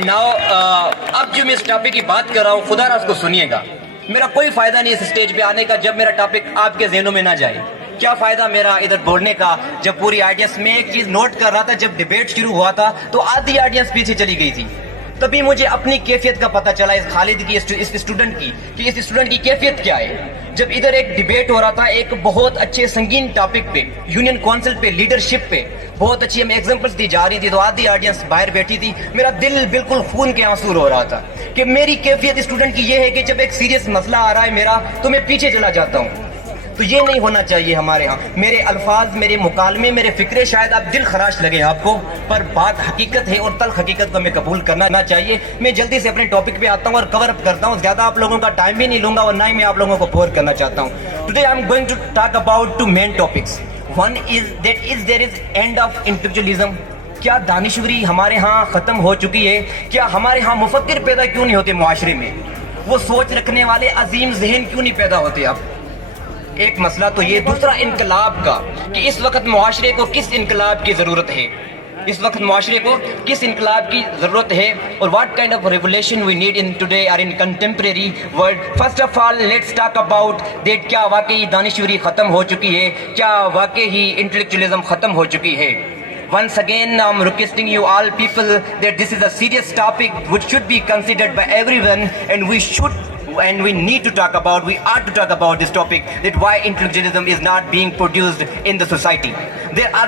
And now اب جو میں اس ٹاپک کی بات کر رہا ہوں خدا را اس کو سنیے گا. میرا کوئی فائدہ نہیں اس اسٹیج پہ آنے کا جب میرا ٹاپک آپ کے ذہنوں میں نہ جائے. کیا فائدہ میرا ادھر بولنے کا جب پوری آڈینس میں ایک چیز نوٹ کر رہا تھا. جب ڈیبیٹ شروع ہوا تھا تو آدھی آڈینس پیچھے چلی گئی تھی. تبھی مجھے اپنی کیفیت کا پتہ چلا اس خالد کی اس اسٹوڈنٹ کی کہ اس اسٹوڈنٹ کی کیفیت کیا ہے. جب ادھر ایک ڈیبیٹ ہو رہا تھا ایک بہت اچھے سنگین ٹاپک پہ, یونین کونسل پہ, لیڈرشپ پہ, بہت اچھی ہمیں ایگزامپلس دی جا رہی تھی, تو آدھی آڈینس باہر بیٹھی تھی. میرا دل بالکل خون کے آنسو رو رہا تھا کہ میری کیفیت اسٹوڈنٹ کی یہ ہے کہ جب ایک سیریس مسئلہ آ رہا ہے میرا تو میں پیچھے چلا جاتا ہوں. تو یہ نہیں ہونا چاہیے ہمارے ہاں. میرے الفاظ, میرے مکالمے, میرے فکرے شاید آپ دل خراش لگے آپ کو, پر بات حقیقت ہے اور تلخ حقیقت کو ہمیں قبول کرنا چاہیے. میں جلدی سے اپنے ٹاپک پہ آتا ہوں اور کور اپ کرتا ہوں. زیادہ آپ لوگوں کا ٹائم بھی نہیں لوں گا اور نہ ہی میں آپ لوگوں کو بور کرنا چاہتا ہوں. Today I am going to talk about two main topics. One is that is there is end of individualism. کیا دانشوری ہمارے ہاں ختم ہو چکی ہے؟ کیا ہمارے ہاں مفکر پیدا کیوں نہیں ہوتے معاشرے میں؟ وہ سوچ رکھنے والے عظیم ذہن کیوں نہیں پیدا ہوتے؟ اب ایک مسئلہ تو یہ. دوسرا انقلاب کا, کہ اس وقت معاشرے کو کس انقلاب کی ضرورت ہے. اس وقت معاشرے کو کس انقلاب کی ضرورت ہے اور what kind of revolution we need in today اور in contemporary world. First of all let's talk about that. کیا واقعی دانشوری ختم ہو چکی ہے؟ کیا واقعی انٹلیکچولیزم ختم ہو چکی ہے؟ Once again, I'm requesting you all people that this is a serious topic which should be considered by everyone, and we need to talk about, we ought to talk about this topic, that why intellectualism is not being produced in the society. There are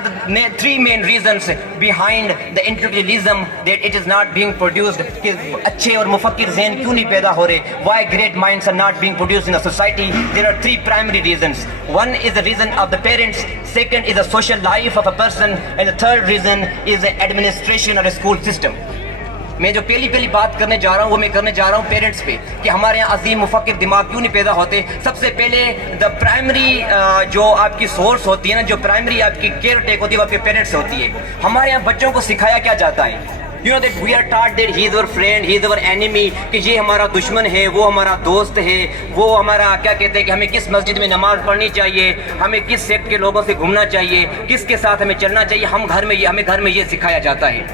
three main reasons behind the intellectualism that it is not being produced. کہ اچھے اور مفکر ذہن کیوں نہیں پیدا ہو رہے؟ Why great minds are not being produced in the society? There are three primary reasons. One is the reason of the parents, second is the social life of a person, and the third reason is the administration or the school system. میں جو پہلی بات کرنے جا رہا ہوں وہ میں کرنے جا رہا ہوں پیرنٹس پہ, کہ ہمارے یہاں عظیم مفکر دماغ کیوں نہیں پیدا ہوتے. سب سے پہلے دا پرائمری جو آپ کی سورس ہوتی ہے نا, جو پرائمری آپ کی کیئر ٹیک ہوتی ہے وہ آپ کے پیرنٹس سے ہوتی ہے. ہمارے یہاں بچوں کو سکھایا کیا جاتا ہے؟ You know that we are taught that he is our friend, he is our enemy, کہ یہ ہمارا دشمن ہے, وہ ہمارا دوست ہے, وہ ہمارا کیا کہتے ہیں کہ ہمیں کس مسجد میں نماز پڑھنی چاہیے, ہمیں کس سیکٹ کے لوگوں سے گھومنا چاہیے, کس کے ساتھ ہمیں چلنا چاہیے. ہمیں گھر میں یہ سکھایا جاتا ہے.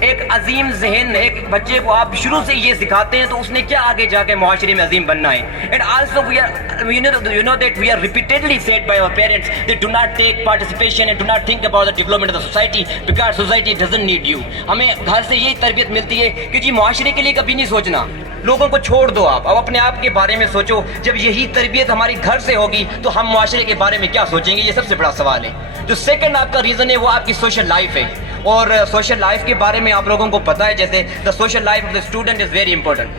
ایک عظیم ذہن ایک بچے کو آپ شروع سے یہ سکھاتے ہیں تو اس نے کیا آگے جا کے معاشرے میں عظیم بننا ہے. And also you know that we are repeatedly said by our parents that do not take participation and do not think about the development of the society because society doesn't need you. ہمیں گھر سے یہی تربیت ملتی ہے کہ جی معاشرے کے لیے کبھی نہیں سوچنا, لوگوں کو چھوڑ دو, آپ اب اپنے آپ کے بارے میں سوچو. جب یہی تربیت ہماری گھر سے ہوگی تو ہم معاشرے کے بارے میں کیا سوچیں گے؟ یہ سب سے بڑا سوال ہے. جو سیکنڈ آپ کا ریزن ہے وہ آپ کی سوشل لائف ہے, اور سوشل لائف کے بارے میں آپ لوگوں کو پتہ ہے جیسے the social life of the student is very important.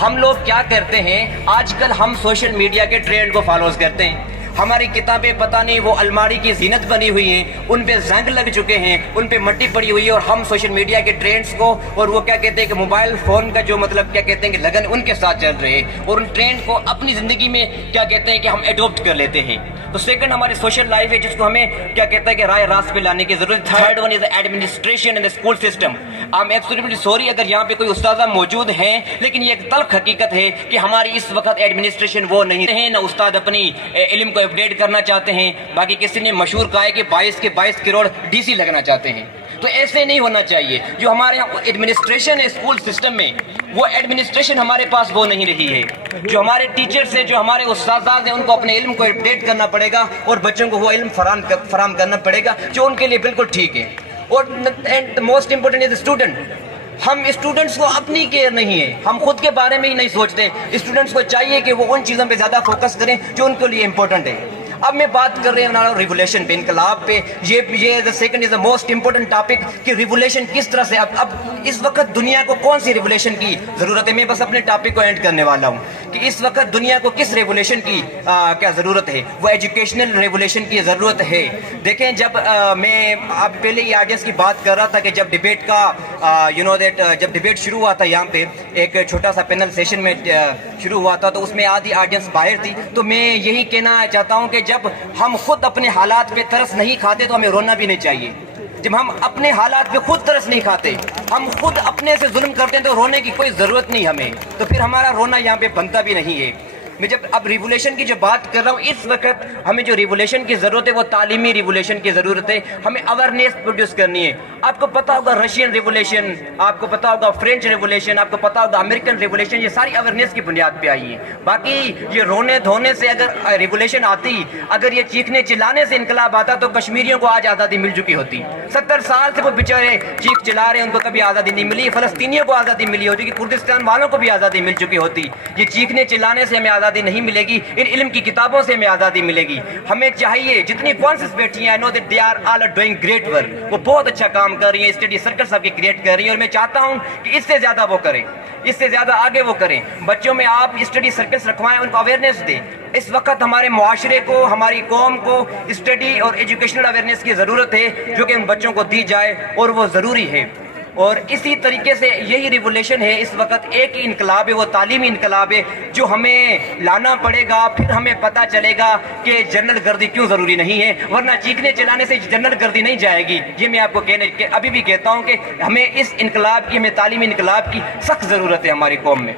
ہم لوگ کیا کرتے ہیں آج کل, ہم سوشل میڈیا کے ٹرینڈ کو فالوز کرتے ہیں. ہماری کتابیں پتہ نہیں وہ الماری کی زینت بنی ہوئی ہیں, ان پہ زنگ لگ چکے ہیں, ان پہ مٹی پڑی ہوئی ہے, اور ہم سوشل میڈیا کے ٹرینڈز کو اور وہ کیا کہتے ہیں کہ موبائل فون کا جو مطلب کیا کہتے ہیں کہ لگن ان کے ساتھ چل رہے ہیں, اور ان ٹرینڈ کو اپنی زندگی میں کیا کہتے ہیں کہ ہم ایڈوپٹ کر لیتے ہیں. تو سیکنڈ ہماری سوشل لائف ہے جس کو ہمیں کیا کہتا ہے کہ رائے راست پہ لانے کی ضرورت. Third one is administration and school system. I am absolutely sorry اگر یہاں پہ کوئی استاذہ موجود ہیں, لیکن یہ ایک تلخ حقیقت ہے کہ ہماری اس وقت ایڈمنسٹریشن وہ نہیں ہے, نہ استاد اپنی علم کو اپڈیٹ کرنا چاہتے ہیں. باقی کسی نے مشہور کہا ہے کہ 22 کروڑ ڈی سی لگنا چاہتے ہیں. تو ایسے نہیں ہونا چاہیے. جو ہمارے یہاں ایڈمنسٹریشن ہے اسکول سسٹم میں, وہ ایڈمنسٹریشن ہمارے پاس وہ نہیں رہی ہے. جو ہمارے ٹیچرز ہیں, جو ہمارے استاذ ہیں, ان کو اپنے علم کو اپڈیٹ کرنا پڑے گا اور بچوں کو وہ علم فراہم کرنا پڑے گا جو ان کے لیے بالکل ٹھیک ہے. اور موسٹ امپورٹنٹ از اسٹوڈنٹ. ہم اسٹوڈنٹس کو اپنی کیئر نہیں ہے, ہم خود کے بارے میں ہی نہیں سوچتے. اسٹوڈنٹس کو چاہیے کہ وہ ان چیزوں پہ زیادہ فوکس کریں جو ان کے لیے امپورٹنٹ ہے. اب میں بات کر رہے ہیں ریولیوشن پہ, انقلاب پہ. یہ second is the most important topic کہ ریولیوشن کس طرح سے. اب اس وقت دنیا کو کون سی ریولیوشن کی ضرورت ہے؟ میں بس اپنے ٹاپک کو اینڈ کرنے والا ہوں کہ اس وقت دنیا کو کس ریولیوشن کی کیا ضرورت ہے. وہ ایجوکیشنل ریولیوشن کی ضرورت ہے. دیکھیں, جب میں اب پہلے ہی آڈینس کی بات کر رہا تھا کہ جب ڈیبیٹ کا جب ڈیبیٹ شروع ہوا تھا, یہاں پہ ایک چھوٹا سا پینل سیشن میں شروع ہوا تھا, تو اس میں آدھی آڈینس باہر تھی. تو میں یہی کہنا چاہتا ہوں کہ جب ہم خود اپنے حالات پہ ترس نہیں کھاتے تو ہمیں رونا بھی نہیں چاہیے. جب ہم اپنے حالات پہ خود ترس نہیں کھاتے, ہم خود اپنے سے ظلم کرتے ہیں, تو رونے کی کوئی ضرورت نہیں ہمیں. تو پھر ہمارا رونا یہاں پہ بنتا بھی نہیں ہے. میں جب اب ریولیشن کی جو بات کر رہا ہوں، اس وقت ہمیں جو ریولیشن کی ضرورت ہے وہ تعلیمی ریولیشن کی ضرورت ہے. ہمیں اویئرنیس پروڈیوس کرنی ہے. آپ کو پتا ہوگا رشین ریولیشن، آپ کو پتا ہوگا فرینچ ریولیشن، آپ کو پتا ہوگا امریکن ریولیشن، یہ ساری اویئرنیس کی بنیاد پہ آئی ہے. باقی یہ رونے دھونے سے اگر ریولیشن آتی، اگر یہ چیخنے چلانے سے انقلاب آتا تو کشمیریوں کو آج آزادی مل چکی ہوتی. 70 سال سے وہ بیچارے چیخ چلا رہے ہیں، ان کو کبھی آزادی نہیں ملی. فلسطینیوں کو آزادی ملی ہوتی، کہ کردستان والوں کو بھی آزادی مل چکی ہوتی. یہ چیخنے چلانے سے ہمیں آزادی نہیں ملے گی، ان علم کی کتابوں سے ہمیں آزادی ملے گی. ہمیں چاہیے جتنی کونسس بیٹھی ہیں، I know that they are all doing great work، وہ بہت اچھا کام کر رہی ہیں، اسٹڈی سرکل سب کی کریٹ کر رہی ہیں، اور میں چاہتا ہوں کہ اس سے زیادہ وہ کریں، اس سے زیادہ آگے وہ کریں. بچوں میں آپ اسٹڈی سرکلس رکھوائیں، ان کو اویئرنیس دیں. اس وقت ہمارے معاشرے کو، ہماری قوم کو اسٹڈی اور ایجوکیشنل اویئرنیس کی ضرورت ہے، جو کہ ان بچوں کو دی جائے، اور وہ ضروری ہے. اور اسی طریقے سے یہی ریولیشن ہے اس وقت، ایک ہی انقلاب ہے، وہ تعلیمی انقلاب ہے، جو ہمیں لانا پڑے گا. پھر ہمیں پتہ چلے گا کہ جنرل گردی کیوں ضروری نہیں ہے، ورنہ چیخنے چلانے سے جنرل گردی نہیں جائے گی. یہ میں آپ کو ابھی بھی کہتا ہوں کہ ہمیں اس انقلاب کی، ہمیں تعلیمی انقلاب کی سخت ضرورت ہے ہماری قوم میں.